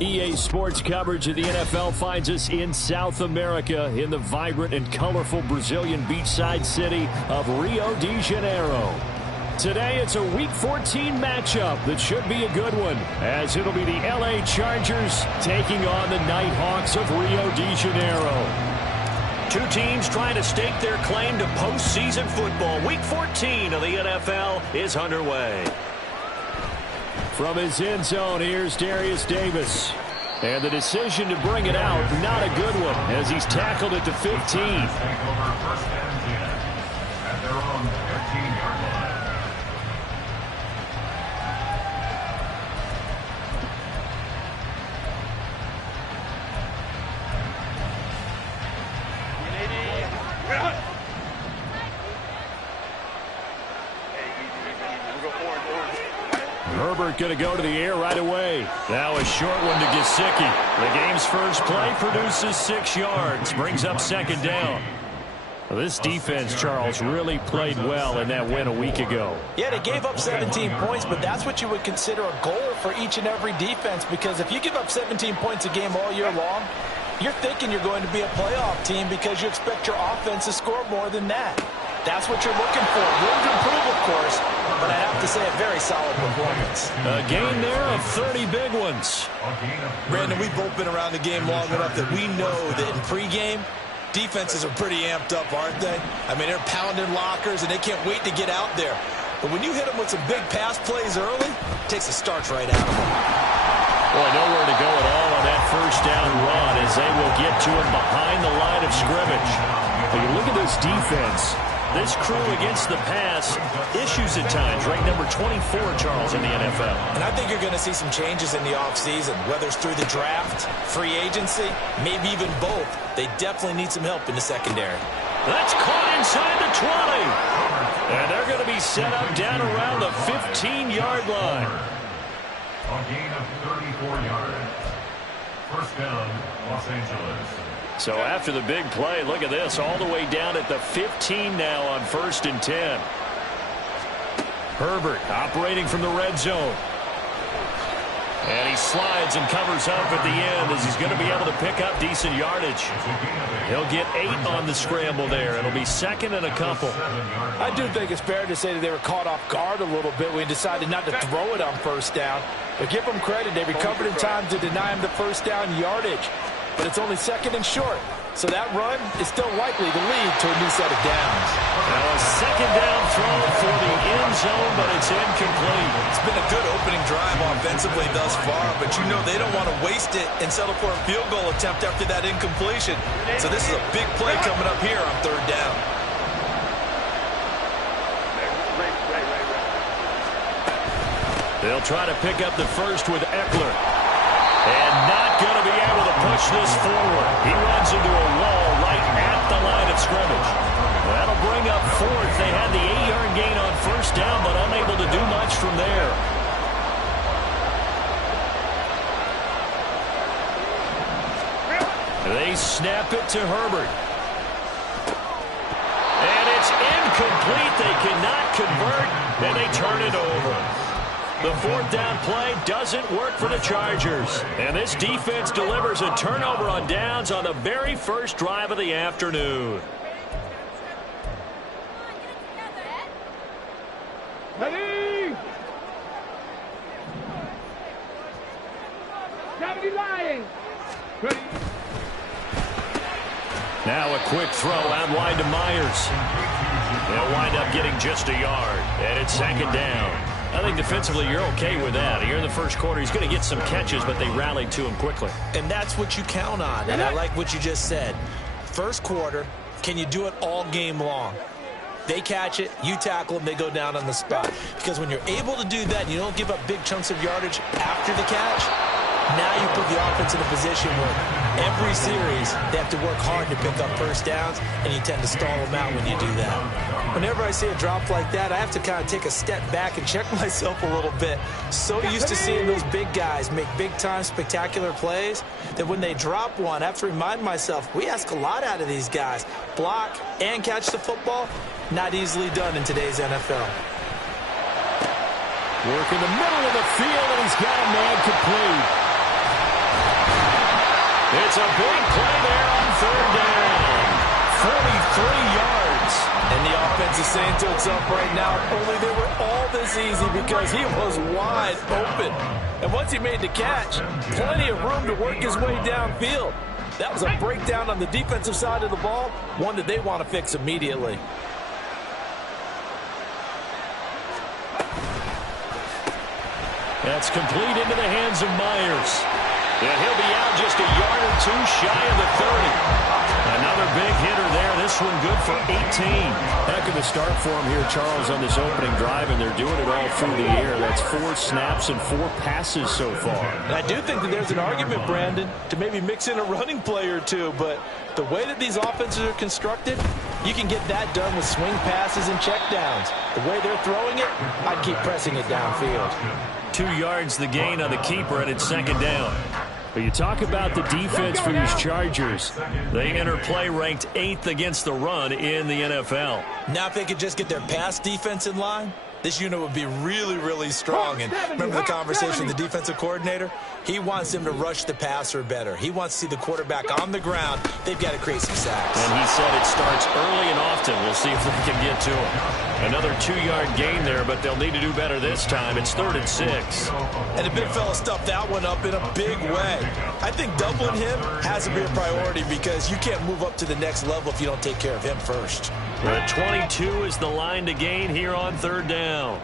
EA Sports coverage of the NFL finds us in South America in the vibrant and colorful Brazilian beachside city of Rio de Janeiro. Today, it's a Week 14 matchup that should be a good one, as it'll be the LA Chargers taking on the Nighthawks of Rio de Janeiro. Two teams trying to stake their claim to postseason football. Week 14 of the NFL is underway. From his end zone, here's Darius Davis. And the decision to bring it out, not a good one, as he's tackled at the 15. First and 10 at their own 15-yard line. Herbert going to go to the air right away. Now a short one to Gesicki. The game's first play produces 6 yards. Brings up second down. Well, this defense, Charles, really played well in that win a week ago. Yeah, they gave up 17 points, but that's what you would consider a goal for each and every defense, because if you give up 17 points a game all year long, you're thinking you're going to be a playoff team because you expect your offense to score more than that. That's what you're looking for. Room to improve, of course, but I have to say a very solid performance. A gain there of 30 big ones. Brandon, we've both been around the game long enough that we know that in pregame, defenses are pretty amped up, aren't they? I mean, they're pounding lockers, and they can't wait to get out there. But when you hit them with some big pass plays early, it takes the starch right out of them. Boy, nowhere to go at all on that first down run, as they will get to him behind the line of scrimmage. But you look at this defense. This crew against the pass, issues at times, ranked number 24, Charles, in the NFL. And I think you're going to see some changes in the offseason, whether it's through the draft, free agency, maybe even both. They definitely need some help in the secondary. That's caught inside the 20. And they're going to be set up down around the 15-yard line. A gain of 34 yards. First down, Los Angeles. So after the big play, look at this, all the way down at the 15 now on 1st and 10. Herbert operating from the red zone. And he slides and covers up at the end as he's going to be able to pick up decent yardage. He'll get 8 on the scramble there. It'll be second and a couple. I do think it's fair to say that they were caught off guard a little bit when he decided not to throw it on first down. But give them credit, they recovered in time to deny him the first down yardage. But it's only second and short. So that run is still likely to lead to a new set of downs. Now a second down throw for the end zone, but it's incomplete. It's been a good opening drive offensively thus far, but you know they don't want to waste it and settle for a field goal attempt after that incompletion. So this is a big play coming up here on third down. They'll try to pick up the first with Eckler. And not going to be able to push this forward. He runs into a wall right at the line of scrimmage. That'll bring up fourth. They had the 8-yard gain on first down, but unable to do much from there. They snap it to Herbert. And it's incomplete. They cannot convert, and they turn it over. The fourth down play doesn't work for the Chargers. And this defense delivers a turnover on downs on the very first drive of the afternoon. Ready? Ready? Now a quick throw out wide to Myers. They'll wind up getting just a yard. And it's second down. I think defensively you're okay with that. Here in the first quarter, he's going to get some catches, but they rallied to him quickly. And that's what you count on, and I like what you just said. First quarter, can you do it all game long? They catch it, you tackle them, they go down on the spot. Because when you're able to do that and you don't give up big chunks of yardage after the catch, now you put the offense in a position where every series they have to work hard to pick up first downs, and you tend to stall them out when you do that. Whenever I see a drop like that, I have to kind of take a step back and check myself a little bit. So used to seeing those big guys make big-time spectacular plays that when they drop one, I have to remind myself, we ask a lot out of these guys. Block and catch the football, not easily done in today's NFL. Work in the middle of the field, and he's got a man complete. It's a big play there on third down. 43 yards. And the offense is saying to itself right now, only they were all this easy because he was wide open. And once he made the catch, plenty of room to work his way downfield. That was a breakdown on the defensive side of the ball, one that they want to fix immediately. That's complete into the hands of Myers. And he'll be out just a yard or two shy of the 30. Another big hitter there. This one good for 18. Heck of a start for him here, Charles, on this opening drive, and they're doing it all through the air. That's 4 snaps and 4 passes so far. And I do think that there's an argument, Brandon, to maybe mix in a running play or two, but the way that these offenses are constructed, you can get that done with swing passes and checkdowns. The way they're throwing it, I'd keep pressing it downfield. 2 yards the gain on the keeper, and it's second down. But you talk about the defense for these Chargers. They enter play ranked 8th against the run in the NFL. Now if they could just get their pass defense in line, this unit would be really, really strong. And remember the conversation with the defensive coordinator? He wants them to rush the passer better. He wants to see the quarterback on the ground. They've got to create some sacks. And he said it starts early and often. We'll see if they can get to him. Another 2-yard gain there, but they'll need to do better this time. It's 3rd and 6. And the big fella stuffed that one up in a big way. I think doubling him has to be a priority because you can't move up to the next level if you don't take care of him first. The 22 is the line to gain here on 3rd down.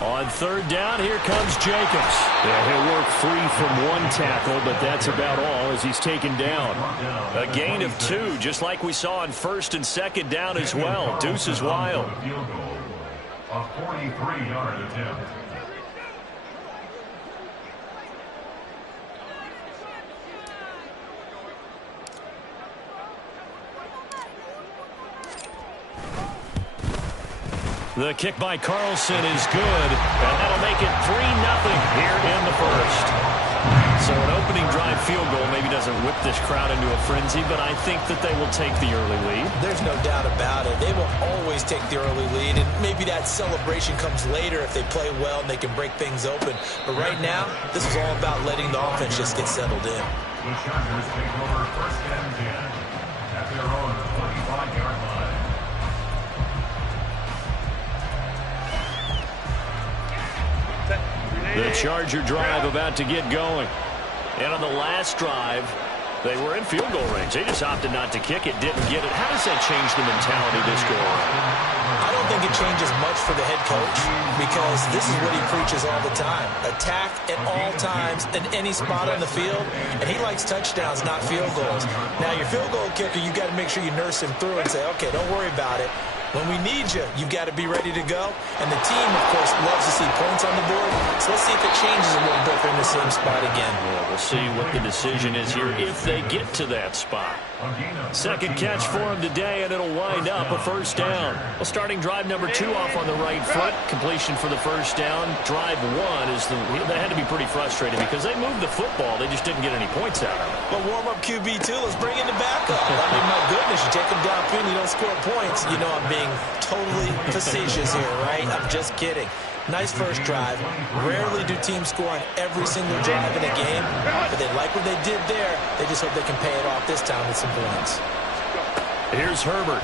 On 3rd down, here comes Jacobs. Yeah, he'll work free from 1 tackle, but that's about all as he's taken down. A gain of 2, just like we saw on 1st and 2nd down as well. Deuce is wild. A 43-yard attempt. The kick by Carlson is good, and that'll make it 3-0 here in the first. So an opening drive field goal maybe doesn't whip this crowd into a frenzy, but I think that they will take the early lead. There's no doubt about it. They will always take the early lead, and maybe that celebration comes later if they play well and they can break things open. But right now, this is all about letting the offense just get settled in. The Chargers take over 1st and 10 at their own 25-yard line. The Charger drive about to get going. And on the last drive, they were in field goal range. They just opted not to kick it, didn't get it. How does that change the mentality this go on? I don't think it changes much for the head coach because this is what he preaches all the time. Attack at all times in any spot on the field, and he likes touchdowns, not field goals. Now, your field goal kicker, you've got to make sure you nurse him through and say, okay, don't worry about it. When we need you, you've got to be ready to go. And the team, of course, loves to see points on the board. So let's see if it changes a little bit in the same spot again. Yeah, we'll see what the decision is here if they get to that spot. Second catch for him today, and it'll wind up a 1st down. Well, starting drive number 2 off on the right foot. Completion for the 1st down. Drive 1 is they had to be pretty frustrated because they moved the football. They just didn't get any points out of it. But warm-up QB2, let's bring in the backup. I mean, my goodness, you take him downfield and you don't score points. You know I'm being totally facetious here, right? I'm just kidding. Nice first drive. Rarely do teams score on every single drive in a game, but they like what they did there. They just hope they can pay it off this time with some points. Here's Herbert.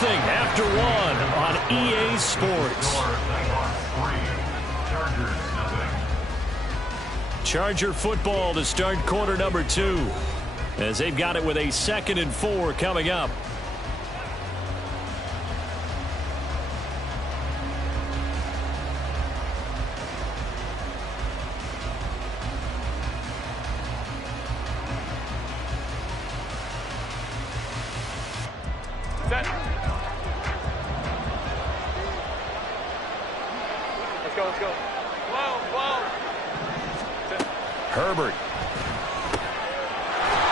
After 1 on EA Sports. Charger football to start quarter number 2 as they've got it with a 2nd and 4 coming up. Set. Let's go. Whoa. Herbert.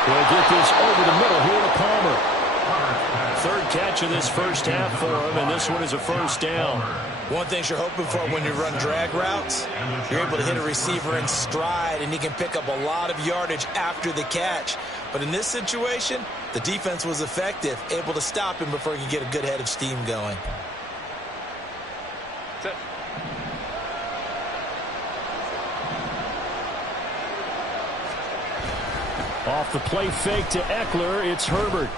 Will get this over the middle here to Palmer. 3rd catch of this first half for him, and this one is a 1st down. One thing you're hoping for when you run drag routes, you're able to hit a receiver in stride, and he can pick up a lot of yardage after the catch. But in this situation, the defense was effective, able to stop him before he could get a good head of steam going. Set. Off the play fake to Eckler, it's Herbert.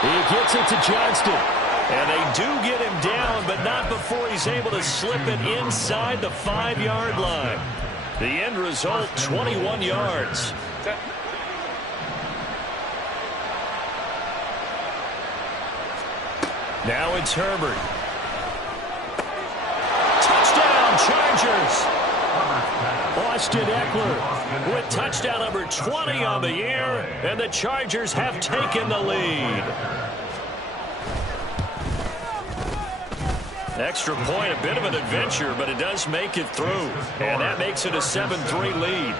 He gets it to Johnston. And they do get him down, but not before he's able to slip it inside the 5-yard line. The end result, 21 yards. Set. Now it's Herbert. Touchdown, Chargers. Austin Eckler with touchdown number 20 on the year, and the Chargers have taken the lead. Extra point, a bit of an adventure, but it does make it through. And that makes it a 7-3 lead.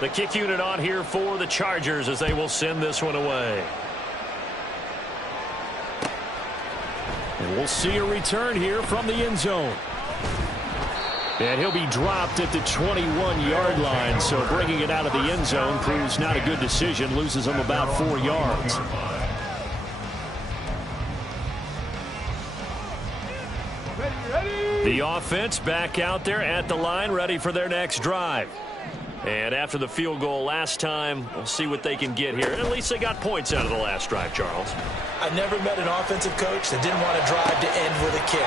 The kick unit on here for the Chargers as they will send this one away. And we'll see a return here from the end zone. And he'll be dropped at the 21-yard line, so bringing it out of the end zone proves not a good decision, loses him about 4 yards. The offense back out there at the line, ready for their next drive. And after the field goal last time, we'll see what they can get here. At least they got points out of the last drive, Charles. I never met an offensive coach that didn't want to drive to end with a kick.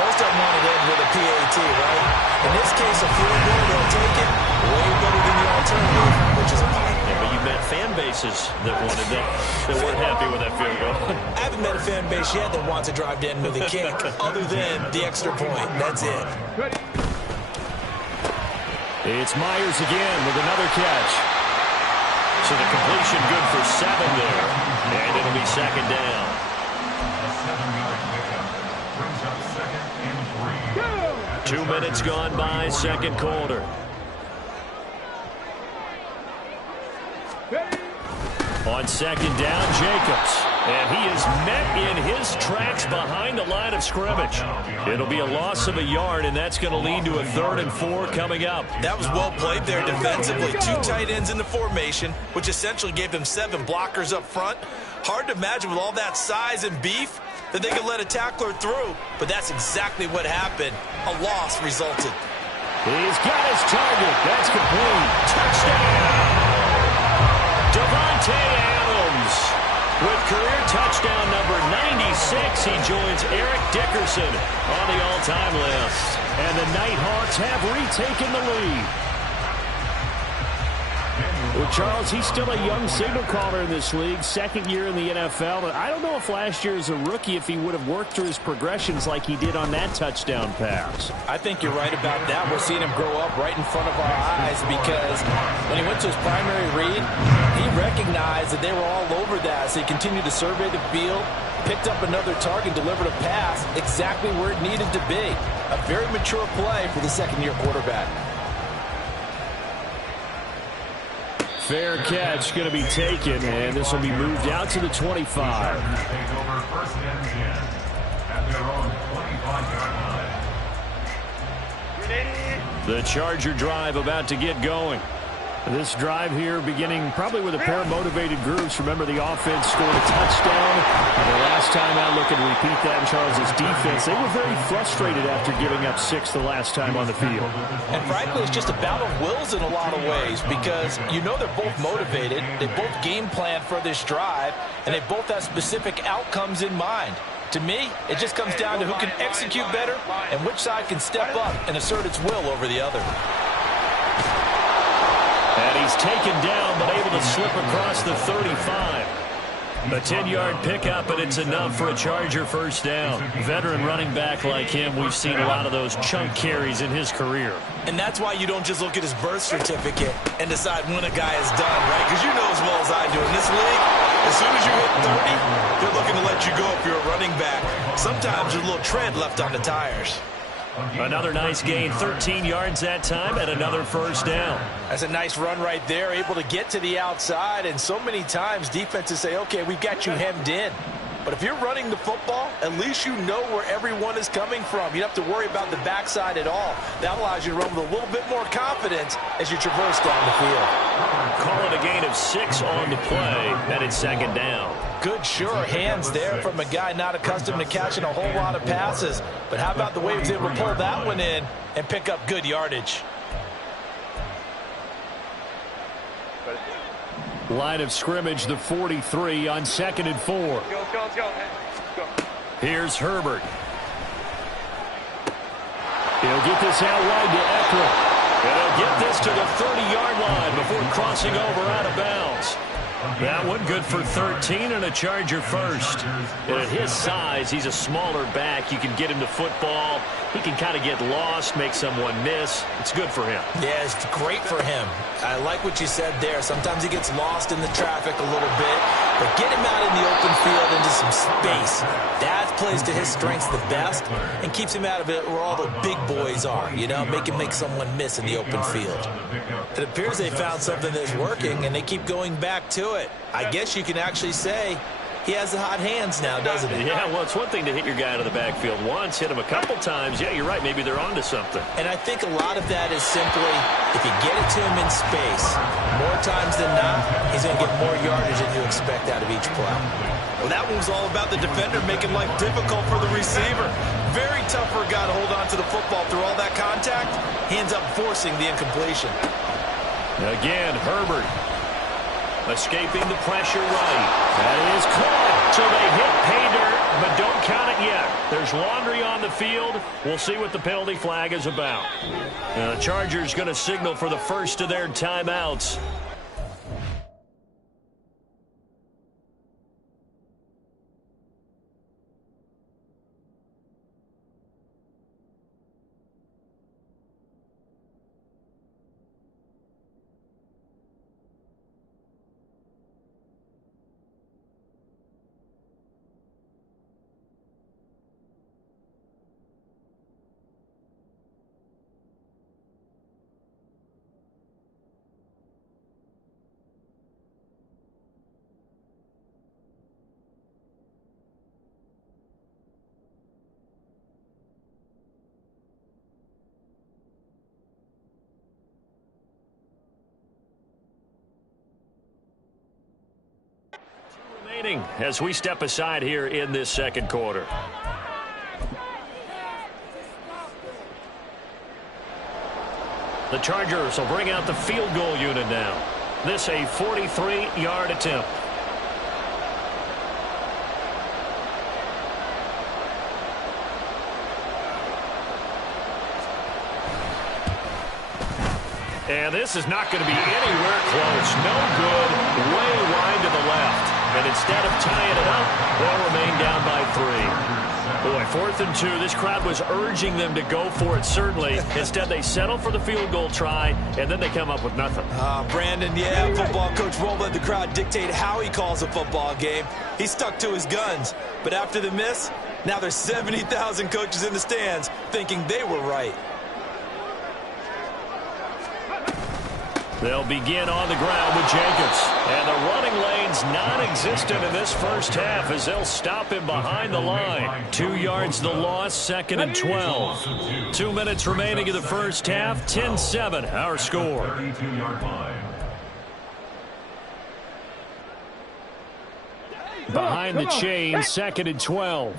Most of them wanted to end with a PAT, right? In this case, a field goal, they'll take it. Way better than the alternative, which is a punt. Yeah, but you met fan bases that wanted that weren't happy with that field goal. I haven't met a fan base yet that wants to drive to end with a kick, other than the extra point. That's it. It's Myers again with another catch. So the completion good for 7 there. And it'll be second down. A 7-yard pickup brings up 2nd and 3. 2 minutes gone by, second quarter. On second down, Jacobs. And he is met in his tracks behind the line of scrimmage. It'll be a loss of a yard, and that's going to lead to a 3rd and 4 coming up. That was well played there defensively. 2 tight ends in the formation, which essentially gave them 7 blockers up front. Hard to imagine with all that size and beef that they could let a tackler through, but that's exactly what happened. A loss resulted. He's got his target. That's complete. Touchdown! Devontae Adams. With career touchdown number 96, he joins Eric Dickerson on the all-time list. And the Nighthawks have retaken the lead. Well, Charles, he's still a young signal caller in this league, 2nd year in the NFL. But I don't know if last year as a rookie, if he would have worked through his progressions like he did on that touchdown pass. I think you're right about that. We're seeing him grow up right in front of our eyes because when he went to his primary read, he recognized that they were all over that. So he continued to survey the field, picked up another target, delivered a pass exactly where it needed to be. A very mature play for the 2nd-year quarterback. Fair catch going to be taken, and this will be moved out to the 25. Take over 1st and 10 at their own 25-yard line. The Charger drive about to get going. This drive here beginning probably with a pair of motivated groups. Remember, the offense scored a touchdown. And the last time out, looking to repeat that in Charles' defense, they were very frustrated after giving up 6 the last time on the field. And frankly, it's just a battle of wills in a lot of ways because you know they're both motivated. They both game plan for this drive, and they both have specific outcomes in mind. To me, it just comes down to who can execute better and which side can step up and assert its will over the other. And he's taken down, but able to slip across the 35. A 10-yard pickup, and it's enough for a Charger first down. Veteran running back like him, we've seen a lot of those chunk carries in his career. And that's why you don't just look at his birth certificate and decide when a guy is done, right? Because you know as well as I do, in this league, as soon as you hit 30, they're looking to let you go if you're a running back. Sometimes there's a little tread left on the tires. Another nice gain, 13 yards that time, and another first down. That's a nice run right there, able to get to the outside, and so many times defenses say, okay, we've got you hemmed in. But if you're running the football, at least you know where everyone is coming from. You don't have to worry about the backside at all. That allows you to run with a little bit more confidence as you traverse down the field. Call it a gain of 6 on the play, and it's second down. Good, sure hands there from a guy not accustomed to catching a whole lot of passes. But how about the way he was able to pull that one in and pick up good yardage? Line of scrimmage, the 43 on 2nd and 4. Let's go, let's go. Let's go. Here's Herbert. He'll get this out wide to Eckler. And he'll get this to the 30-yard line before crossing over out of bounds. That one good for 13 and a Charger first. And at his size, he's a smaller back. You can get him the football. He can kind of get lost, make someone miss. It's good for him. Yeah, it's great for him. I like what you said there. Sometimes he gets lost in the traffic a little bit, but get him out in the open field into some space. That plays to his strengths the best and keeps him out of it where all the big boys are, you know, make someone miss in the open field. It appears they found something that's working, and they keep going back to it. I guess you can actually say he has the hot hands now, doesn't he? Yeah, well, it's one thing to hit your guy out of the backfield once, hit him a couple times. Yeah, you're right. Maybe they're onto something. And I think a lot of that is simply if you get it to him in space, more times than not, he's going to get more yardage than you expect out of each play. Well, that one was all about the defender making life difficult for the receiver. Very tough for a guy to hold on to the football through all that contact. He ends up forcing the incompletion. Again, Herbert. Escaping the pressure right. That is caught. So they hit pay dirt, but don't count it yet. There's laundry on the field. We'll see what the penalty flag is about. The Chargers going to signal for the first of their timeouts. As we step aside here in this second quarter. The Chargers will bring out the field goal unit now. This a 43-yard attempt. And this is not going to be anywhere close. No good. Way wide to the left. And instead of tying it up, they'll remain down by 3. Boy, 4th and 2. This crowd was urging them to go for it, certainly. Instead, they settle for the field goal try, and then they come up with nothing. Brandon, yeah, football coach won't let the crowd dictate how he calls a football game. He stuck to his guns. But after the miss, now there's 70,000 coaches in the stands thinking they were right. They'll begin on the ground with Jacobs. And the running lane's non-existent in this first half as they'll stop him behind the line. 2 yards the loss, 2nd and 12. 2 minutes remaining in the first half, 10-7 our score. 32-yard line. Behind the chain, 2nd and 12.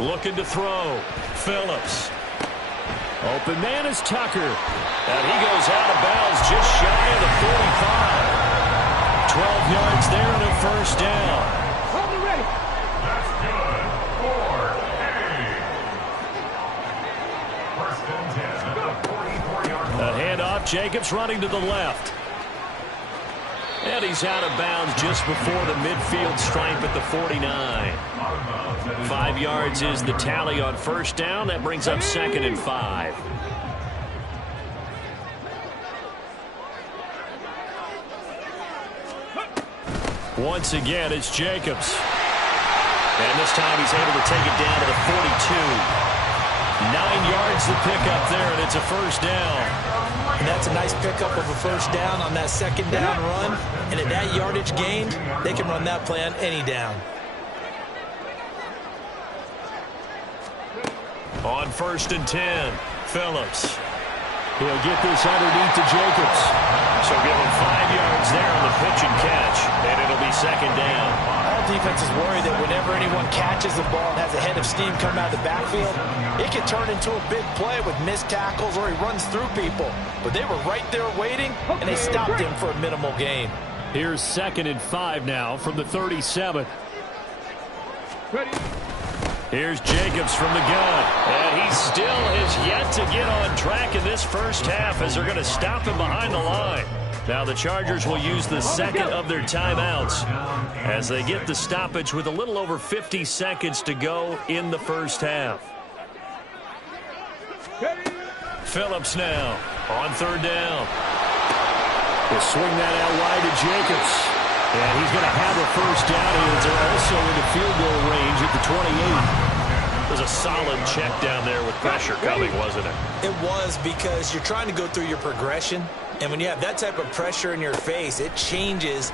Looking to throw. Phillips. Open man is Tucker. And he goes out of bounds just shy of the 45. 12 yards there and a first down. That's good for Hayes. First and 10 at the 44-yard line. A handoff. Jacobs running to the left. And he's out of bounds just before the midfield stripe at the 49. 5 yards is the tally on first down. That brings up 2nd and 5. Once again, it's Jacobs. And this time he's able to take it down to the 42. 9 yards to pick up there, and it's a first down. And that's a nice pickup of a first down on that second down run. And at that yardage gained, they can run that play on any down. On 1st and 10, Phillips. He'll get this underneath to Jacobs. So give him 5 yards there on the pitch and catch, and it'll be second down. All defenses worry that whenever anyone catches the ball and has a head of steam come out of the backfield, it can turn into a big play with missed tackles or he runs through people. But they were right there waiting, and they stopped him for a minimal gain. Here's 2nd and 5 now from the 37. Here's Jacobs from the gun. And he still has yet to get on track in this first half as they're going to stop him behind the line. Now the Chargers will use the second of their timeouts as they get the stoppage with a little over 50 seconds to go in the first half. Phillips now on 3rd down. They'll swing that out wide to Jacobs. And he's going to have a first down here. They're also in the field goal range at the 28. It was a solid check down there with pressure coming, wasn't it? It was, because you're trying to go through your progression. And when you have that type of pressure in your face, it changes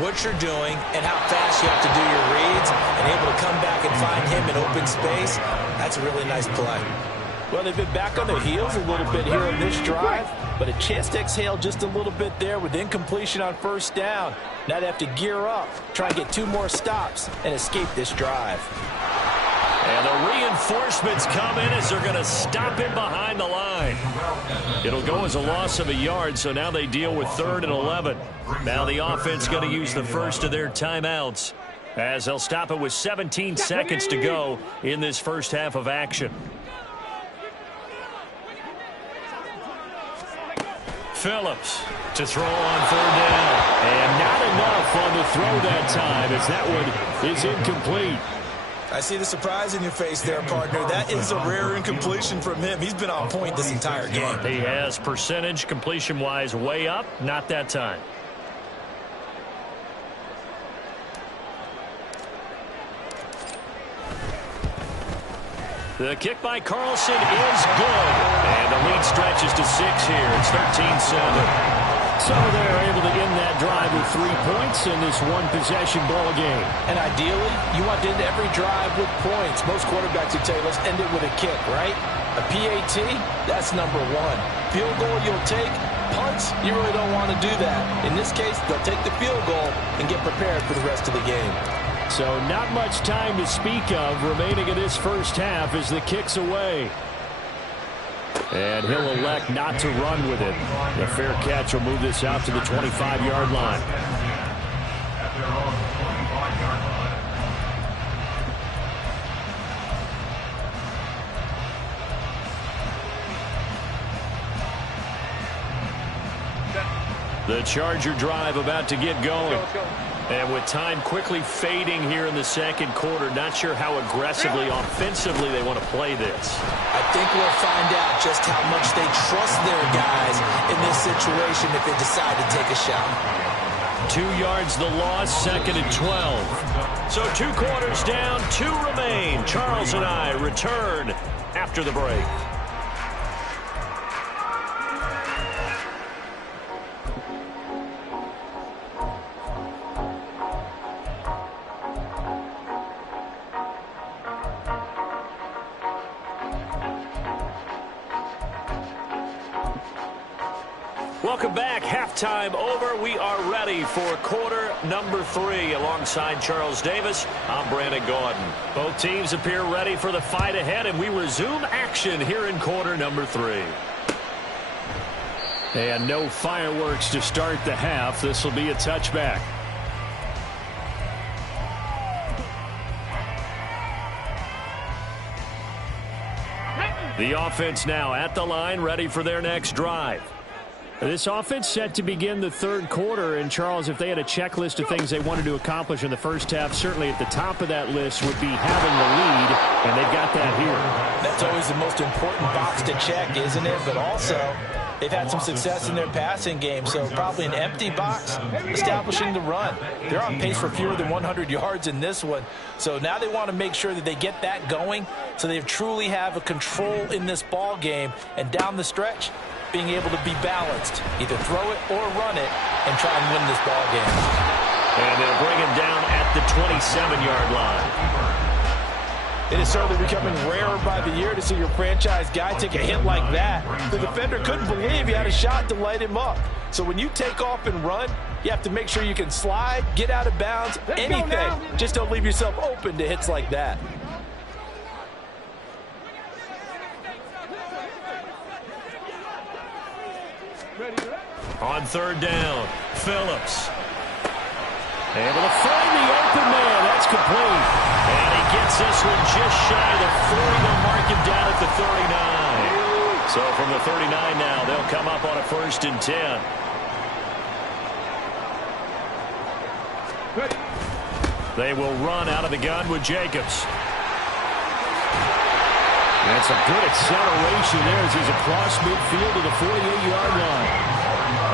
what you're doing and how fast you have to do your reads. And able to come back and find him in open space, that's a really nice play. Well, they've been back on their heels a little bit here on this drive, but a chance to exhale just a little bit there with incompletion on 1st down. Now they have to gear up, try and get 2 more stops, and escape this drive. And the reinforcements come in as they're going to stop him behind the line. It'll go as a loss of a yard, so now they deal with 3rd and 11. Now the offense going to use the first of their timeouts as they'll stop it with 17 seconds to go in this first half of action. Phillips to throw on 3rd down. And not enough on the throw that time as that one is incomplete. I see the surprise in your face there, partner. That is a rare incompletion from him. He's been on point this entire game. He has percentage completion-wise way up, not that time. The kick by Carlson is good. And the lead stretches to 6 here. It's 13-7. So they're able to end that drive with 3 points in this one-possession ball game. And ideally, you want to end every drive with points. Most quarterbacks would say, let's end it with a kick, right? A PAT, that's number 1. Field goal you'll take. Punts, you really don't want to do that. In this case, they'll take the field goal and get prepared for the rest of the game. So not much time to speak of remaining in this first half as the kick's away. And he'll elect not to run with it. The fair catch will move this out to the 25-yard line. At their own 25-yard line. The Charger drive about to get going. And with time quickly fading here in the second quarter, not sure how aggressively, offensively they want to play this. I think we'll find out just how much they trust their guys in this situation if they decide to take a shot. 2 yards the loss, 2nd and 12. So 2 quarters down, 2 remain. Charles and I return after the break. Welcome back. Halftime over. We are ready for quarter number 3. Alongside Charles Davis, I'm Brandon Gordon. Both teams appear ready for the fight ahead, and we resume action here in quarter number 3. And no fireworks to start the half. This will be a touchback. The offense now at the line, ready for their next drive. This offense set to begin the 3rd quarter, and Charles, if they had a checklist of things they wanted to accomplish in the first half, certainly at the top of that list would be having the lead, and they've got that here. That's always the most important box to check, isn't it? But also, they've had some success in their passing game, so probably an empty box establishing the run. They're on pace for fewer than 100 yards in this one, so now they want to make sure that they get that going so they truly have a control in this ball game, and down the stretch, being able to be balanced, either throw it or run it, and try and win this ball game. And they'll bring him down at the 27-yard line. It is certainly becoming rarer by the year to see your franchise guy take a hit like that. The defender couldn't believe he had a shot to light him up. So when you take off and run, you have to make sure you can slide, get out of bounds, anything. Just don't leave yourself open to hits like that. On third down, Phillips. Able to find the open man. That's complete. And he gets this one just shy of the 40. They'll mark him down at the 39. So from the 39 now, they'll come up on a 1st and 10. They will run out of the gun with Jacobs. That's a good acceleration there as he's across midfield to the 48-yard line.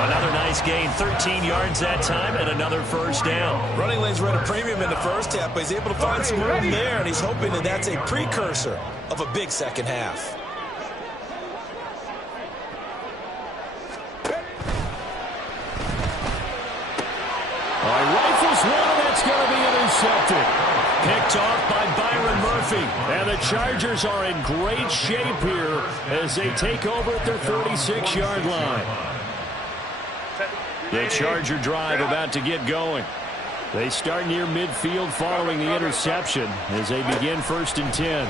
Another nice gain, 13 yards that time, and another 1st down. Running lanes were at a premium in the first half, but he's able to find some room there, and he's hoping that that's a precursor of a big second half. All right, rifles one, and that's going to be intercepted. Picked off by Byron Murphy. And the Chargers are in great shape here as they take over at their 36-yard line. The Charger drive about to get going. They start near midfield following the interception as they begin 1st and 10.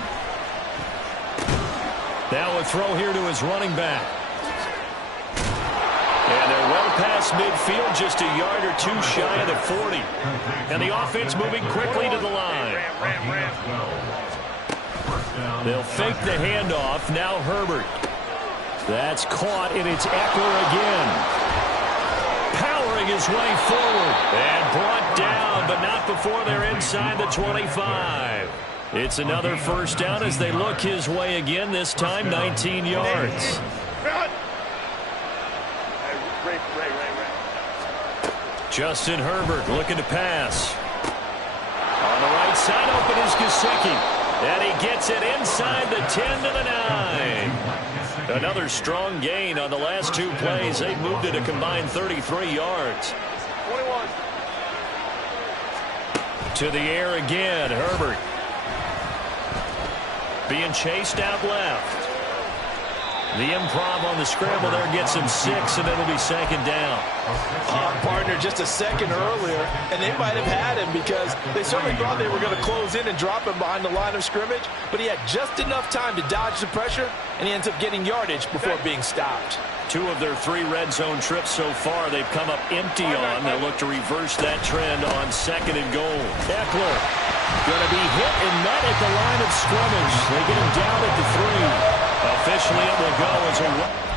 Now a throw here to his running back. And they're well past midfield, just a yard or two shy of the 40. And the offense moving quickly to the line. They'll fake the handoff. Now Herbert. That's caught, and it's Eckler again. Powering his way forward. And brought down, but not before they're inside the 25. It's another 1st down as they look his way again, this time 19 yards. Justin Herbert looking to pass. On the right side, open is Gesicki. And he gets it inside the 10 to the 9. Another strong gain on the last 2 plays. They moved it a combined 33 yards. 21. To the air again, Herbert. Being chased out left. The improv on the scramble there gets him 6, and it'll be 2nd down. Partner, just a second earlier, and they might have had him because they certainly thought they were going to close in and drop him behind the line of scrimmage, but he had just enough time to dodge the pressure, and he ends up getting yardage before being stopped. 2 of their 3 red zone trips so far they've come up empty on. They'll look to reverse that trend on 2nd and goal. Eckler going to be hit and met at the line of scrimmage. They get him down at the 3. Officially, it will go as a...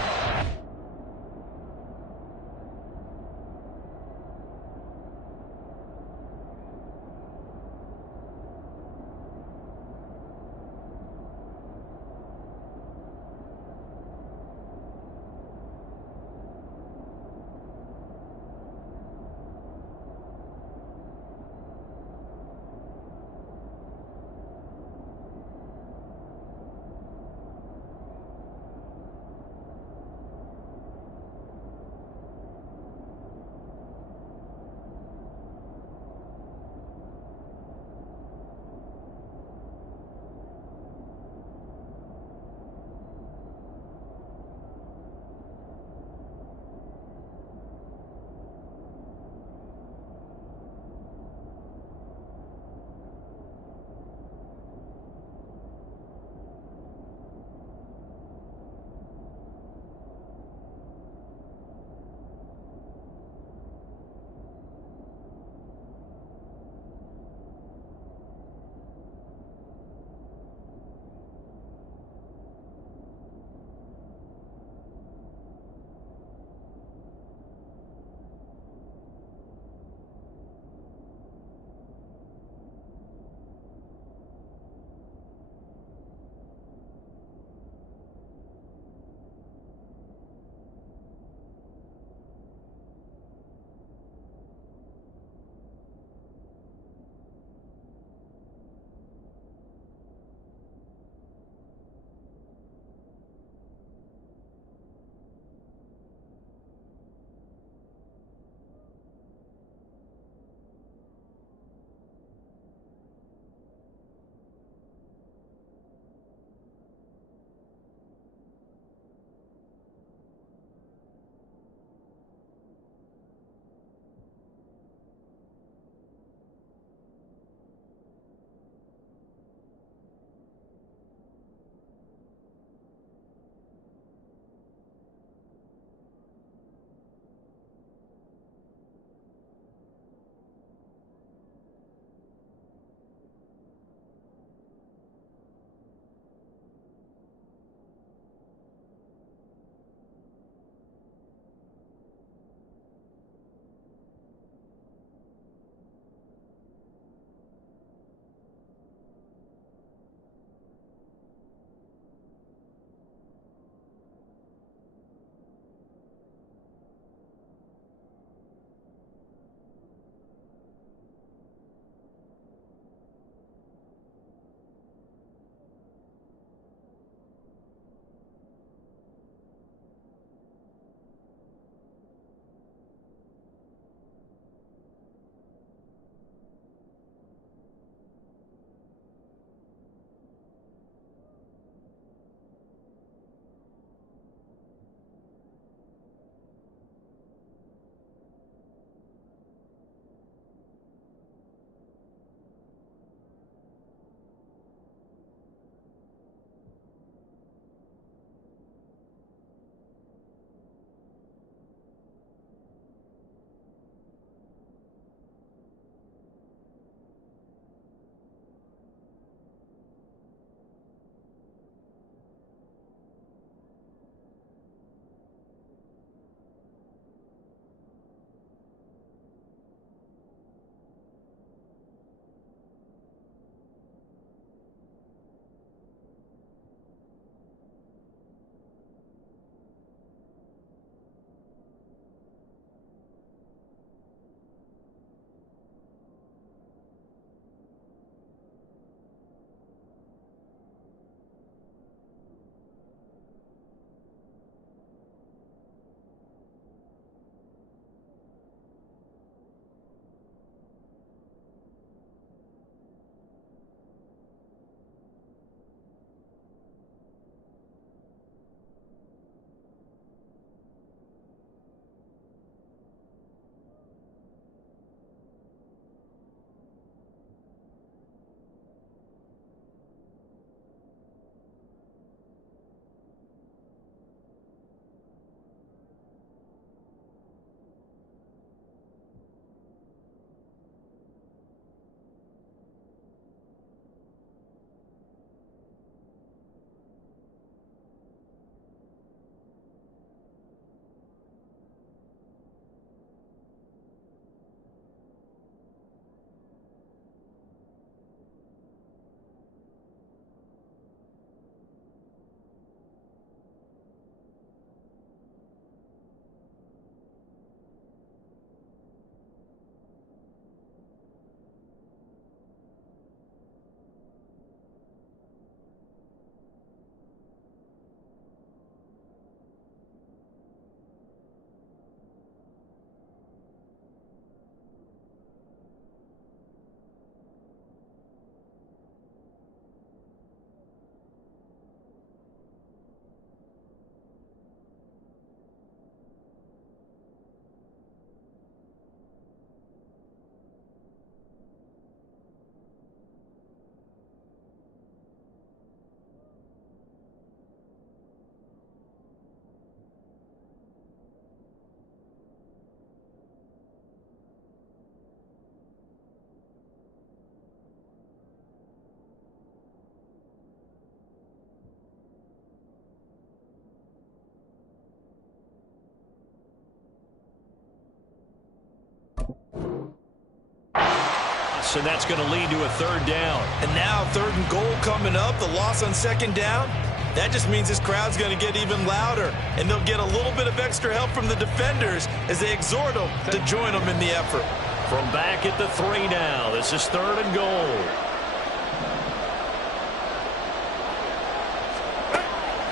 loss, and that's going to lead to a third down. And now 3rd and goal coming up, the loss on 2nd down. That just means this crowd's going to get even louder, and they'll get a little bit of extra help from the defenders as they exhort them to join them in the effort. From back at the 3 now, this is 3rd and goal.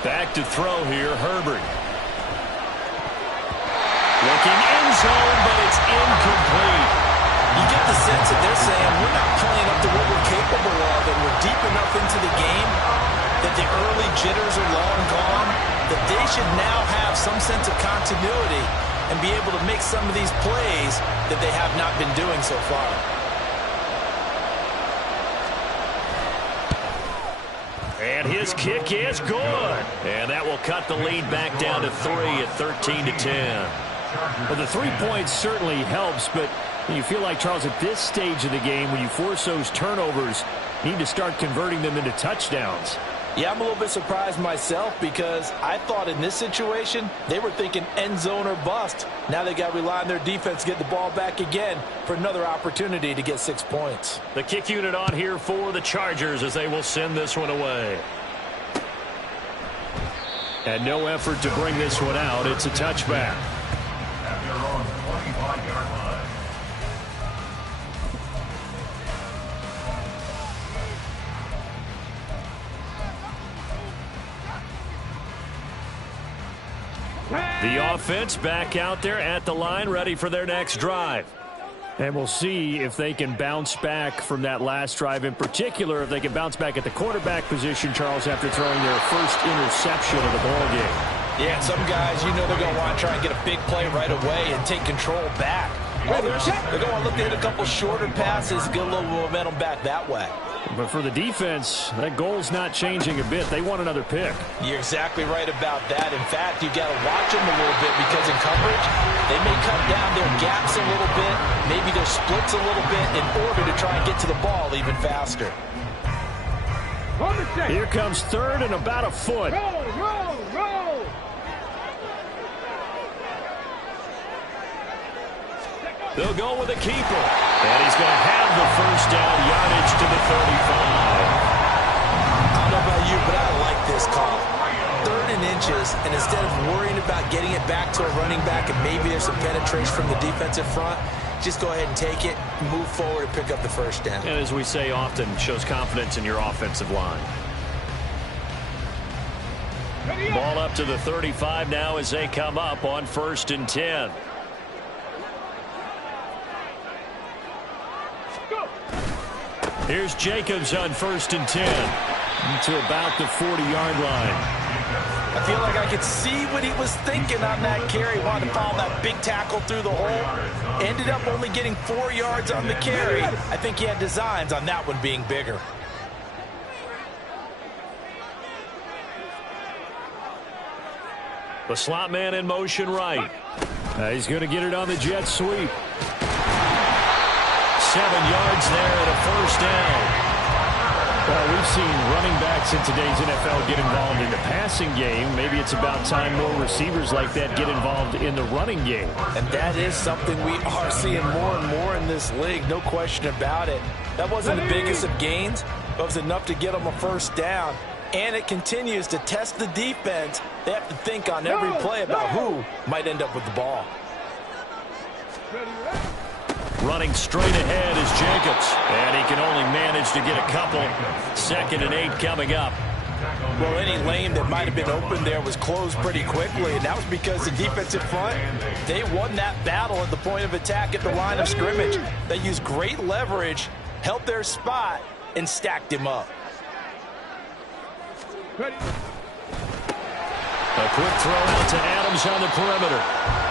Back to throw here, Herbert. Looking end zone, but it's incomplete. You get the sense that they're saying we're not playing up to what we're capable of, and we're deep enough into the game that the early jitters are long gone, that they should now have some sense of continuity and be able to make some of these plays that they have not been doing so far. And his kick is good. And that will cut the lead back down to 3 at 13-10. Well, the 3 points certainly helps, but you feel like, Charles, at this stage of the game, when you force those turnovers, you need to start converting them into touchdowns. Yeah, I'm a little bit surprised myself because I thought in this situation they were thinking end zone or bust. Now they got to rely on their defense to get the ball back again for another opportunity to get 6 points. The kick unit on here for the Chargers as they will send this one away. And no effort to bring this one out. It's a touchback. At their own 25-yard line. The offense back out there at the line, ready for their next drive. And we'll see if they can bounce back from that last drive, in particular if they can bounce back at the quarterback position, Charles, after throwing their first interception of the ball game. Yeah, and some guys, you know, they're going to want to try and get a big play right away and take control back. Others, they're going to look to hit a couple shorter passes, get a little momentum back that way. But for the defense, that goal's not changing a bit. They want another pick. You're exactly right about that. In fact, you got to watch them a little bit because in coverage, they may cut down their gaps a little bit, maybe their splits a little bit in order to try and get to the ball even faster. Here comes 3rd and about a foot. Roll. They'll go with a keeper. And he's going to have the first down, yardage to the 35. I don't know about you, but I like this call. 3rd and inches, and instead of worrying about getting it back to a running back and maybe there's some penetration from the defensive front, just go ahead and take it, move forward, and pick up the first down. And as we say often, shows confidence in your offensive line. Ball up to the 35 now as they come up on 1st and 10. Here's Jacobs on 1st and 10 to about the 40-yard line. I feel like I could see what he was thinking on that carry. Wanted to follow that big tackle through the hole. Ended up only getting 4 yards on the carry. I think he had designs on that one being bigger. The slot man in motion right. He's going to get it on the jet sweep. 7 yards there and a first down. Well, we've seen running backs in today's NFL get involved in the passing game. Maybe it's about time more receivers like that get involved in the running game. And that is something we are seeing more and more in this league, no question about it. That wasn't the biggest of gains, but it was enough to get them a first down. And it continues to test the defense. They have to think on every play about who might end up with the ball. Running straight ahead is Jacobs. And he can only manage to get a couple. 2nd and 8 coming up. Well, any lane that might have been open there was closed pretty quickly, and that was because the defensive front, they won that battle at the point of attack at the line of scrimmage. They used great leverage, held their spot, and stacked him up. A quick throw out to Adams on the perimeter.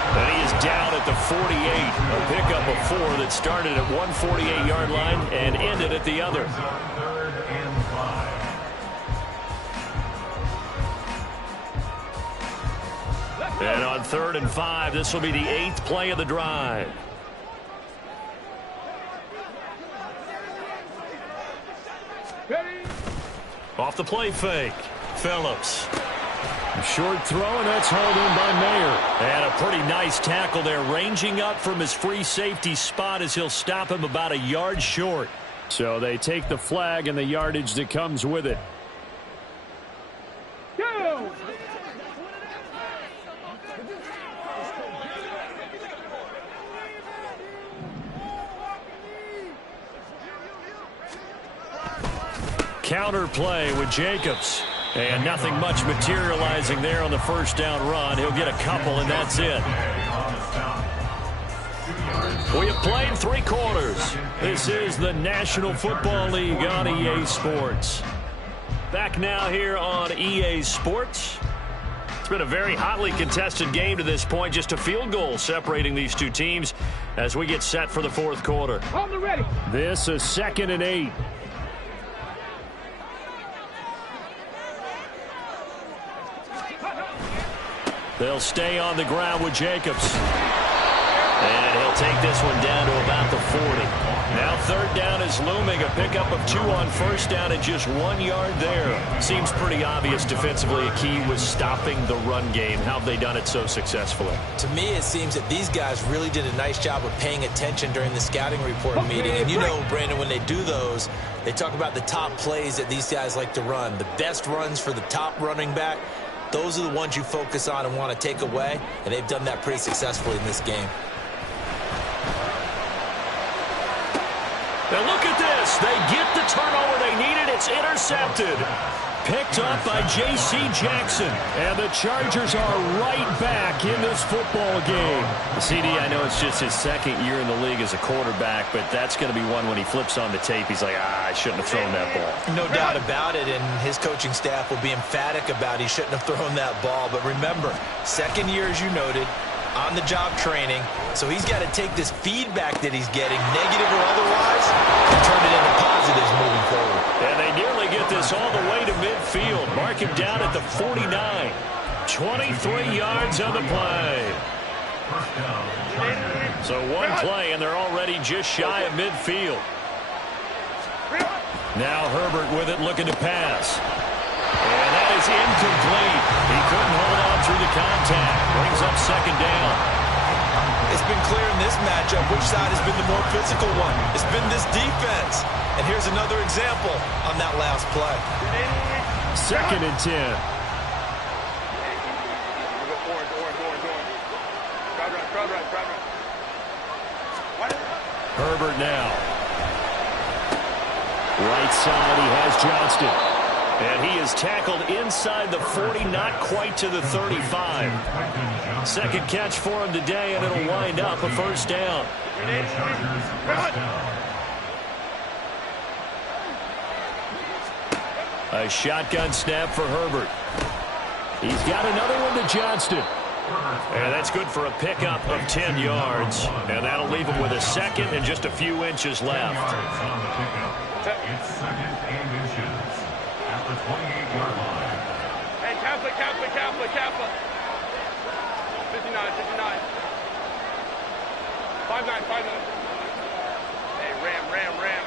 And he is down at the 48. A pickup of 4 that started at one 48-yard line and ended at the other. 3rd and 5. And on 3rd and 5, this will be the 8th play of the drive. Off the play fake. Phillips. Short throw, and that's hauled in by Mayer. And a pretty nice tackle there, ranging up from his free safety spot as he'll stop him about a yard short. So they take the flag and the yardage that comes with it. Go! Counter play with Jacobs. And nothing much materializing there on the first down run. He'll get a couple, and that's it. We have played 3 quarters. This is the National Football League on EA Sports. Back now here on EA Sports. It's been a very hotly contested game to this point. Just a field goal separating these two teams as we get set for the fourth quarter. On the ready. This is 2nd and 8. They'll stay on the ground with Jacobs. And he'll take this one down to about the 40. Now 3rd down is looming. A pickup of 2 on first down and just 1 yard there. Seems pretty obvious defensively. A key was stopping the run game. How have they done it so successfully? To me, it seems that these guys really did a nice job of paying attention during the scouting report meeting. And you know, Brandon, when they do those, they talk about the top plays that these guys like to run. The best runs for the top running back. Those are the ones you focus on and want to take away, and they've done that pretty successfully in this game. Now look at this. They get the turnover they needed. It's intercepted. Picked up by J.C. Jackson. And the Chargers are right back in this football game. CD, I know it's just his 2nd year in the league as a quarterback, but that's going to be one when he flips on the tape. He's like, I shouldn't have thrown that ball. No doubt about it, and his coaching staff will be emphatic about he shouldn't have thrown that ball. But remember, 2nd year, as you noted, on-the-job training. So he's got to take this feedback that he's getting, negative or otherwise, and turn it into positives moving forward. And they nearly get this all the way to midfield. Mark him down at the 49. 23 yards on the play. So 1 play, and they're already just shy of midfield. Now Herbert with it, looking to pass. And that is incomplete. He couldn't hold on through the contact. Brings up 2nd down. It's been clear in this matchup which side has been the more physical one. It's been this defense. And here's another example on that last play. 2nd and 10. Herbert now. Right side, he has Johnston. And he is tackled inside the 40, not quite to the 35. 2nd catch for him today, and it'll wind up a first down. A shotgun snap for Herbert. He's got another one to Johnston. And that's good for a pickup of 10 yards. And that'll leave him with a 2nd and just a few inches left. It's 2nd and inches at the 28-yard line. Hey, Kappa. 59. 5-9. Hey, Ram.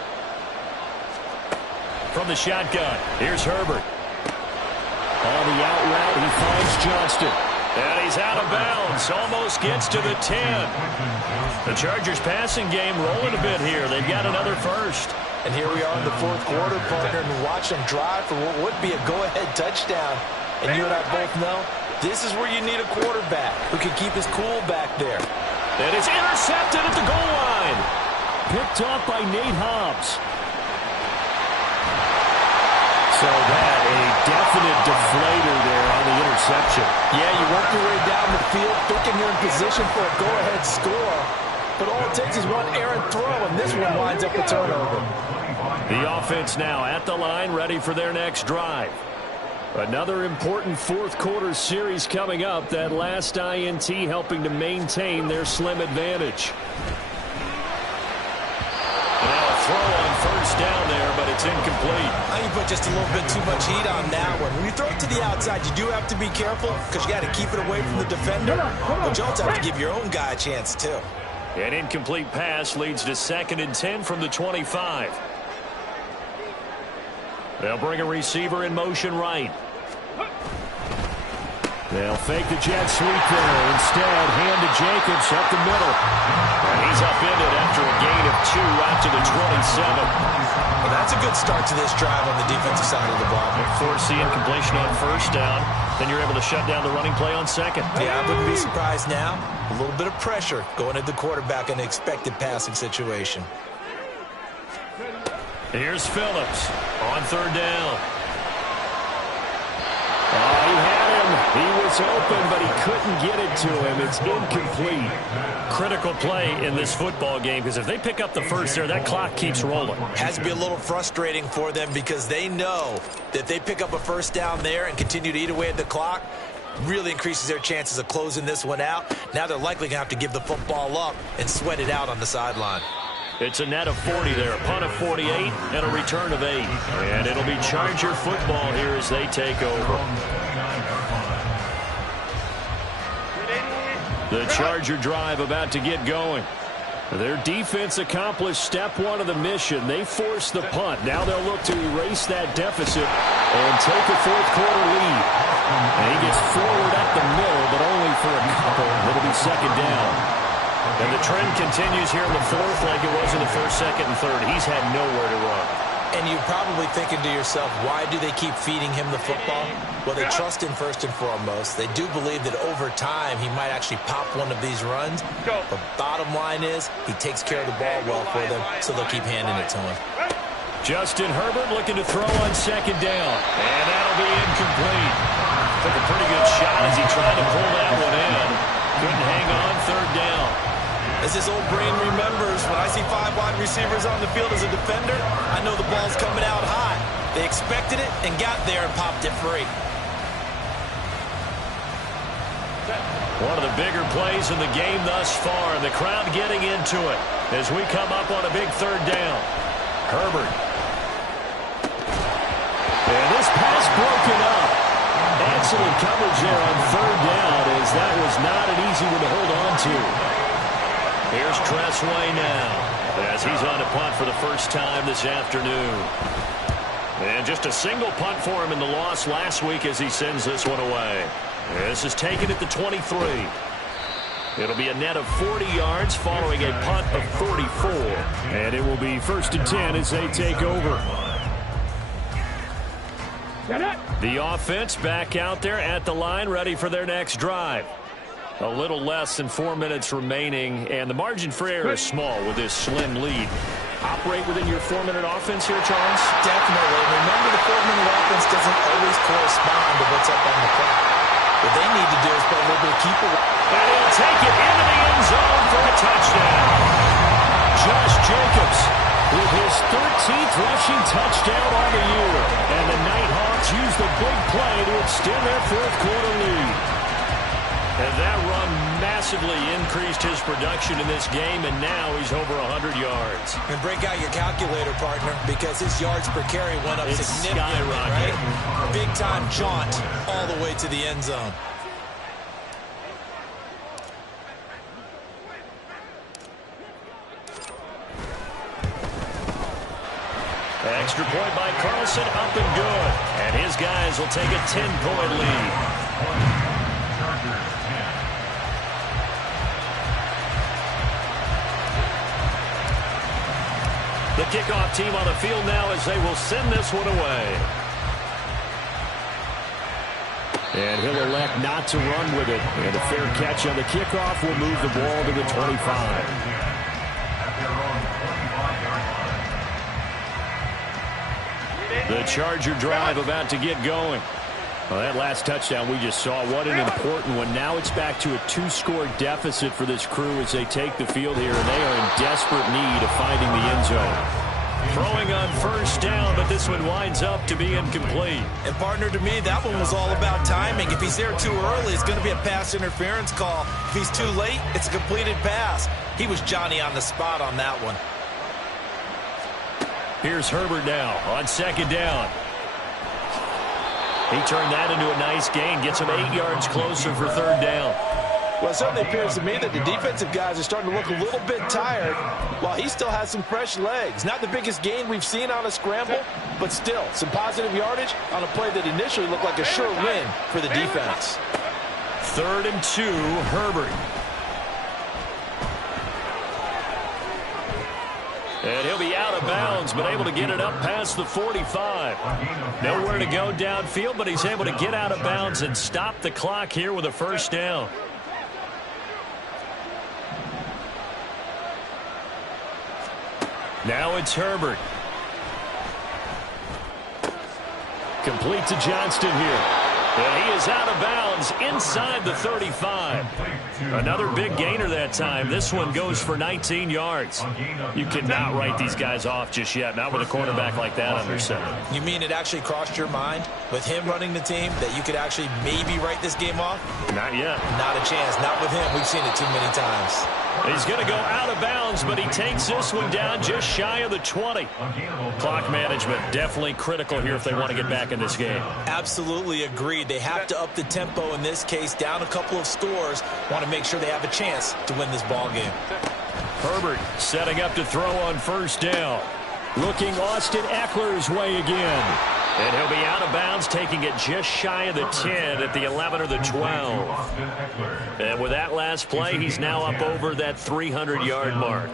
From the shotgun, here's Herbert. On the out route, he finds Johnston. And he's out of bounds. Almost gets to the 10. The Chargers passing game rolling a bit here. They've got another first. And here we are in the fourth quarter, partner, and watch them drive for what would be a go-ahead touchdown. And you and I both know this is where you need a quarterback who can keep his cool back there. And it's intercepted at the goal line. Picked off by Nate Hobbs. So that a definite deflator there on the interception. Yeah, you work your way down the field, thinking you're in position for a go-ahead score. But all it takes is one errant throw, and this one winds up a turnover. The offense now at the line, ready for their next drive. Another important fourth quarter series coming up. That last INT helping to maintain their slim advantage. Now a throw on first down there, but it's incomplete. I think you put just a little bit too much heat on that one. When you throw it to the outside, you do have to be careful because you got to keep it away from the defender. But you also have to give your own guy a chance, too. An incomplete pass leads to 2nd and 10 from the 25. They'll bring a receiver in motion right. They'll fake the jet sweep there. Instead, hand to Jacobs up the middle. And he's upended after a gain of 2 out to the 27. Well, that's a good start to this drive on the defensive side of the ball. Force the incompletion on first down. Then you're able to shut down the running play on second. Yeah, I wouldn't be surprised now. A little bit of pressure going at the quarterback in an expected passing situation. Here's Phillips on third down. Oh, he had him. He was open, but he couldn't get it to him. It's incomplete. Critical play in this football game, because if they pick up the first there, that clock keeps rolling. Has to be a little frustrating for them because they know that if they pick up a first down there and continue to eat away at the clock, really increases their chances of closing this one out. Now they're likely going to have to give the football up and sweat it out on the sideline. It's a net of 40 there, a punt of 48, and a return of 8. And it'll be Charger football here as they take over. The Charger drive about to get going. Their defense accomplished step 1 of the mission. They forced the punt. Now they'll look to erase that deficit and take a fourth-quarter lead. And he gets forward at the middle, but only for a couple. It'll be second down. And the trend continues here in the fourth like it was in the first, second, and third. He's had nowhere to run. And you're probably thinking to yourself, why do they keep feeding him the football? Well, they trust him first and foremost. They do believe that over time he might actually pop one of these runs. But bottom line is he takes care of the ball well for them, so they'll keep handing it to him. Justin Herbert looking to throw on second down. And that'll be incomplete. Took a pretty good shot as he tried to pull that one in. Couldn't hang on third down. As his old brain remembers, when I see 5 wide receivers on the field as a defender, I know the ball's coming out high. They expected it and got there and popped it free. One of the bigger plays in the game thus far, and the crowd getting into it as we come up on a big third down. Herbert. And this pass broken up. Excellent coverage there on third down, as that was not an easy one to hold on to. Here's Tressway now as he's on a punt for the first time this afternoon. And just a single punt for him in the loss last week as he sends this one away. This is taken at the 23. It'll be a net of 40 yards following a punt of 44. And it will be 1st and 10 as they take over. The offense back out there at the line, ready for their next drive. A little less than 4 minutes remaining, and the margin for error is small with this slim lead. Operate within your 4-minute offense here, Charles? Definitely. Remember, the 4-minute offense doesn't always correspond to what's up on the clock. What they need to do is put a little bit of keep away. And he'll take it into the end zone for a touchdown. Josh Jacobs with his 13th rushing touchdown on the year. And the Nighthawks use the big play to extend their fourth-quarter lead. And that run massively increased his production in this game, and now he's over 100 yards. And break out your calculator, partner, because his yards per carry went up It's significantly, skyrocketed. right? Big-time jaunt all the way to the end zone. Extra point by Carlson, up and good. And his guys will take a 10-point lead. The kickoff team on the field now as they will send this one away. And he'll elect not to run with it. And a fair catch on the kickoff will move the ball to the 25. The Charger drive about to get going. Well, that last touchdown we just saw, what an important one. Now it's back to a 2-score deficit for this crew as they take the field here, and they are in desperate need of finding the end zone. Throwing on first down, but this one winds up to be incomplete. And, partner, to me, that one was all about timing. If he's there too early, it's going to be a pass interference call. If he's too late, it's a completed pass. He was Johnny on the spot on that one. Here's Herbert now on second down. He turned that into a nice gain, gets him 8 yards closer for third down. Well, it certainly appears to me that the defensive guys are starting to look a little bit tired while he still has some fresh legs. Not the biggest gain we've seen on a scramble, but still some positive yardage on a play that initially looked like a sure win for the defense. 3rd and 2, Herbert. And he'll be out of bounds, but able to get it up past the 45. Nowhere to go downfield, but he's able to get out of bounds and stop the clock here with a first down. Now it's Herbert. Complete to Johnston here. And he is out of bounds inside the 35. Another big gainer that time. This one goes for 19 yards. You cannot write these guys off just yet, not with a quarterback like that under center. You mean it actually crossed your mind with him running the team that you could actually maybe write this game off? Not yet. Not a chance. Not with him. We've seen it too many times. He's going to go out of bounds, but he takes this one down just shy of the 20. Clock management definitely critical here if they want to get back in this game. Absolutely agreed. They have to up the tempo in this case, down a couple of scores. Want to make sure they have a chance to win this ball game. Herbert setting up to throw on first down. Looking Austin Eckler's way again. And he'll be out of bounds, taking it just shy of the 10 at the 11 or the 12. And with that last play, he's now up over that 300-yard mark.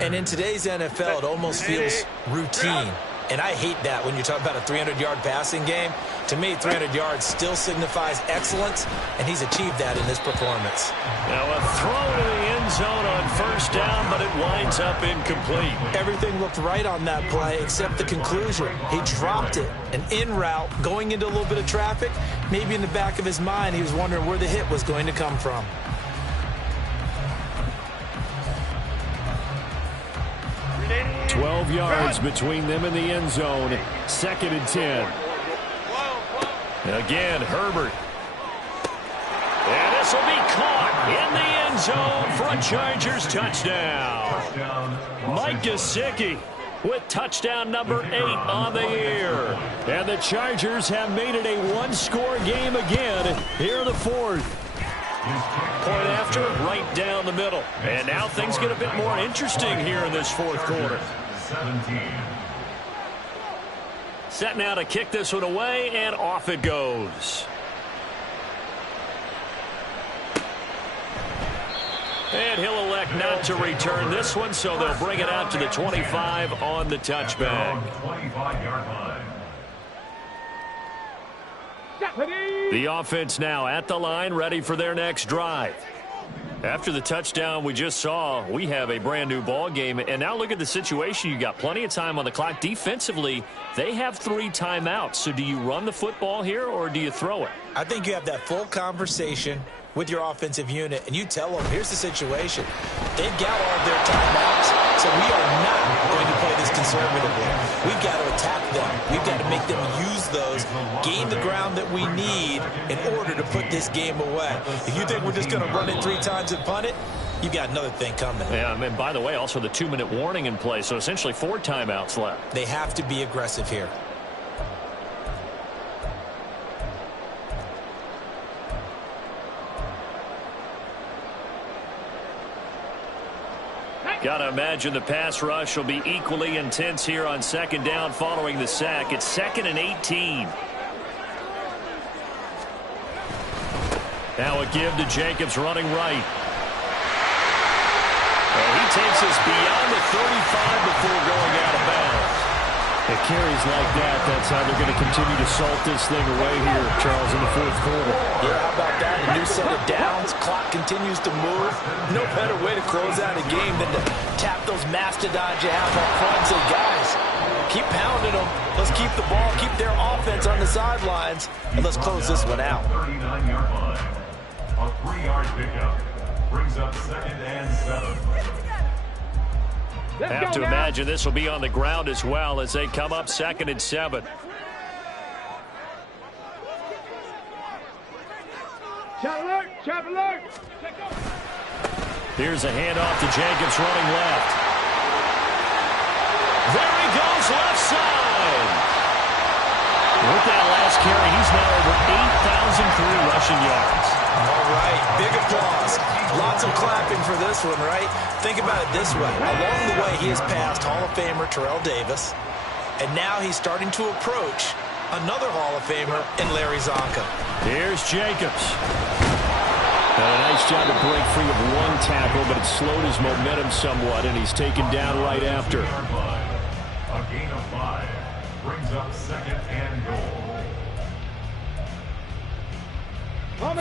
And in today's NFL, it almost feels routine. And I hate that when you talk about a 300-yard passing game. To me, 300 yards still signifies excellence, and he's achieved that in this performance. Now a throw to the end zone on first down, but it winds up incomplete. Everything looked right on that play except the conclusion. He dropped it, an in route, going into a little bit of traffic. Maybe in the back of his mind, he was wondering where the hit was going to come from. – 12 yards between them and the end zone. 2nd and 10. Again, Herbert. And this will be caught in the end zone for a Chargers touchdown. Mike Gesicki with touchdown number 8 on the year. And the Chargers have made it a one-score game again here in the 4th. Point after, right down the middle. And now things get a bit more interesting here in this 4th quarter. 17. Set now to kick this one away, and off it goes. And he'll elect not to return this one, so they'll bring it out to the 25 on the touchback. 25-yard line. The offense now at the line, ready for their next drive. After the touchdown we just saw, we have a brand new ball game. And now look at the situation. You got plenty of time on the clock. Defensively, they have 3 timeouts. So do you run the football here or do you throw it? I think you have that full conversation with your offensive unit, and you tell them, here's the situation. They've got all of their timeouts, so we are not going to play this conservatively. We've got to attack them. We've got to make them use those, gain the ground that we need in order to put this game away. If you think we're just going to run it 3 times and punt it, you've got another thing coming. Yeah, and by the way, also the 2-minute warning in play, so essentially 4 timeouts left. They have to be aggressive here. Got to imagine the pass rush will be equally intense here on 2nd down following the sack. It's 2nd and 18. Now a give to Jacobs running right. And he takes us beyond the 35 before going out of bounds. It carries like that. That's how they're going to continue to salt this thing away here, Charles, in the 4th quarter. Yeah, how about that? A new set of downs. Clock continues to move. No better way to close out a game than to tap those mastodons you have up front and say, guys, keep pounding them. Let's keep the ball, keep their offense on the sidelines, and let's close this one out. 39-yard line. A 3-yard pickup brings up 2nd and 7. Have to imagine this will be on the ground as well as they come up 2nd and 7. Chop alert! Here's a handoff to Jacobs running left. There he goes, left side. With that last carry, he's now over 8,003 rushing yards. All right, big applause. Lots of clapping for this one, right? Think about it this way. Along the way, he has passed Hall of Famer Terrell Davis, and now he's starting to approach another Hall of Famer in Larry Zonka. Here's Jacobs. A nice job to break free of one tackle, but it slowed his momentum somewhat, and he's taken down right after. A gain of 5 brings up 2nd and goal.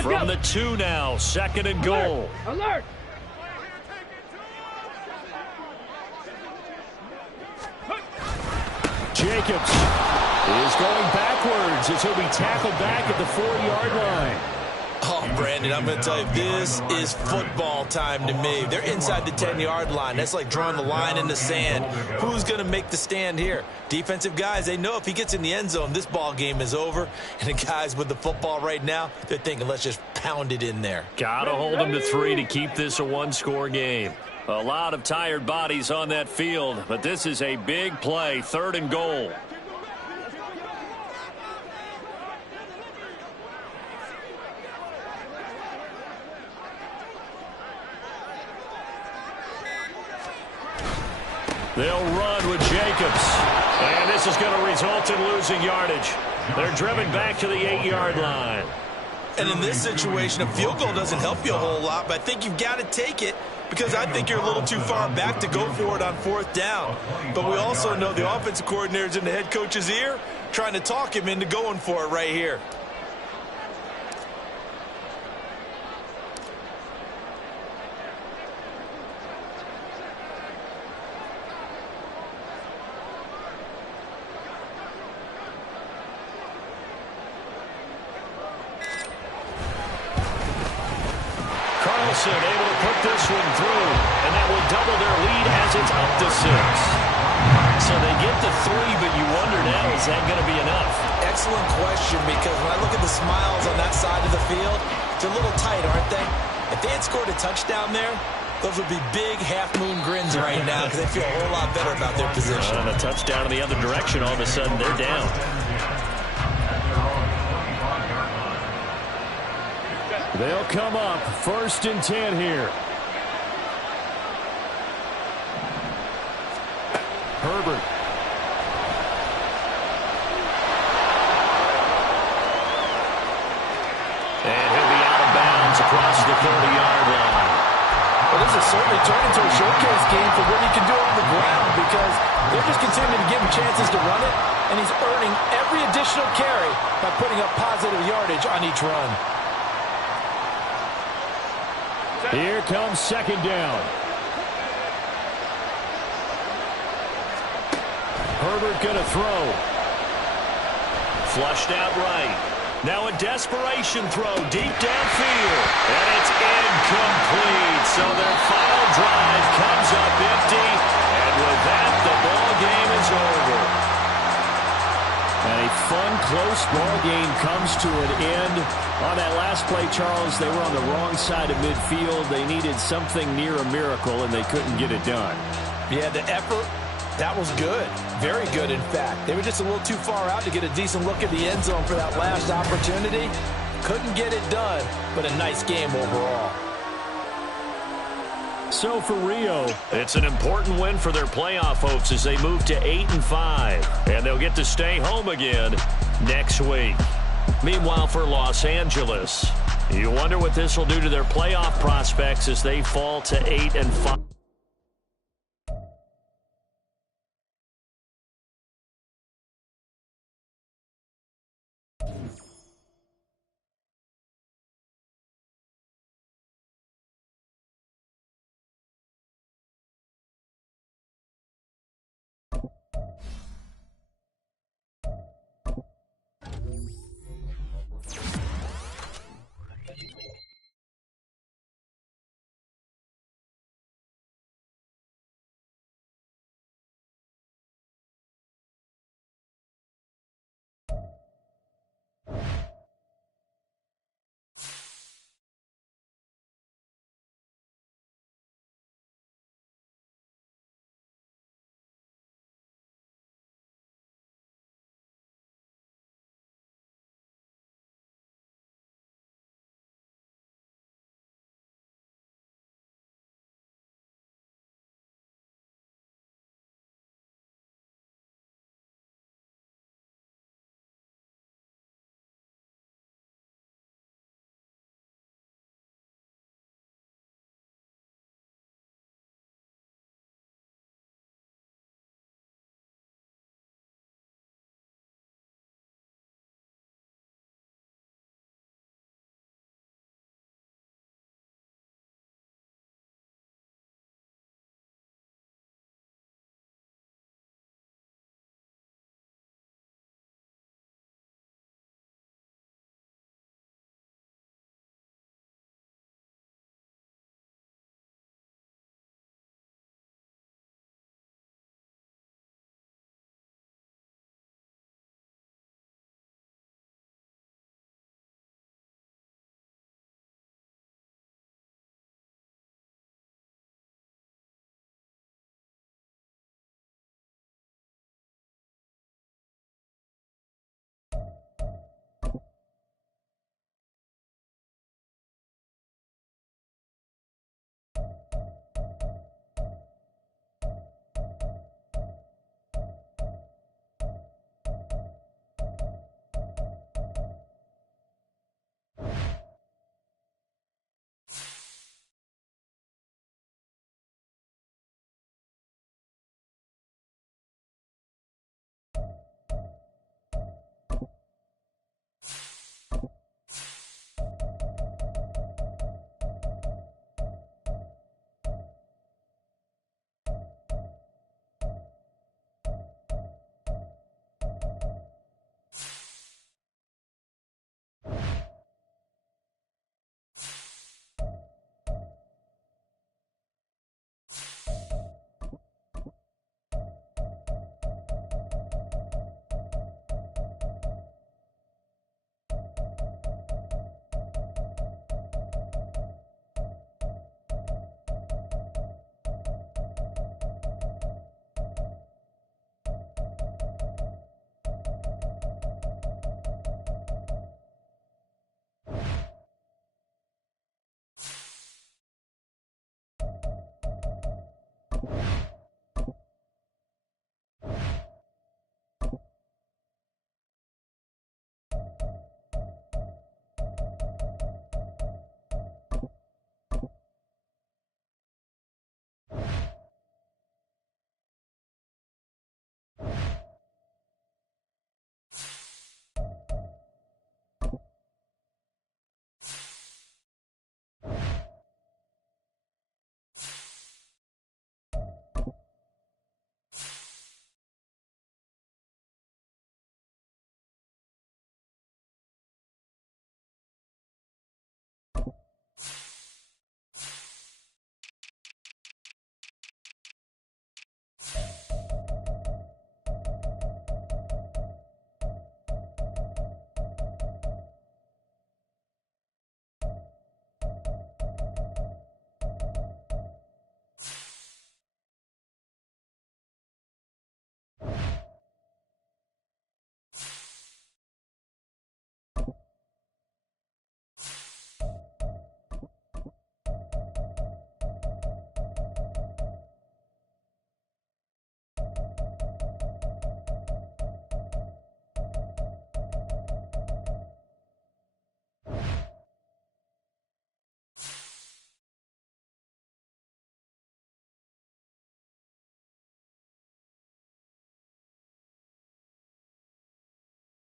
From the 2 now, 2nd and goal. Alert! Jacobs is going backwards as he'll be tackled back at the 4-yard line. Oh, Brandon, I'm going to tell you, this is football time to me. They're inside the 10-yard line. That's like drawing the line in the sand. Who's going to make the stand here? Defensive guys, they know if he gets in the end zone, this ball game is over. And the guys with the football right now, they're thinking, let's just pound it in there. Got to hold them to 3 to keep this a one-score game. A lot of tired bodies on that field, but this is a big play, 3rd and goal. They'll run with Jacobs. And this is going to result in losing yardage. They're driven back to the 8-yard line. And in this situation, a field goal doesn't help you a whole lot, but I think you've got to take it because I think you're a little too far back to go for it on 4th down. But we also know the offensive coordinator's in the head coach's ear trying to talk him into going for it right here. Able to put this one through, and that will double their lead as it's up to 6. So they get the 3, but you wonder now, is that going to be enough? Excellent question, because when I look at the smiles on that side of the field, they're a little tight, aren't they? If they had scored a touchdown there, those would be big half-moon grins right now because they feel a whole lot better about their position. And a touchdown in the other direction, all of a sudden they're down. They'll come up 1st and 10 here. Herbert. And he'll be out of bounds across the 30-yard line. Well, this is certainly turning into a showcase game for what he can do on the ground because they're just continuing to give him chances to run it, and he's earning every additional carry by putting up positive yardage on each run. Here comes 2nd down. Herbert gonna throw. Flushed out right. Now a desperation throw deep downfield. And it's incomplete. So their final drive comes up empty. And with that, the ball game is over. And a fun, close ball game comes to an end. On that last play, Charles, they were on the wrong side of midfield. They needed something near a miracle, and they couldn't get it done. Yeah, the effort, that was good. Very good, in fact. They were just a little too far out to get a decent look at the end zone for that last opportunity. Couldn't get it done, but a nice game overall. So for Rio, it's an important win for their playoff hopes as they move to 8-5. And they'll get to stay home again next week. Meanwhile, for Los Angeles, you wonder what this will do to their playoff prospects as they fall to 8-5.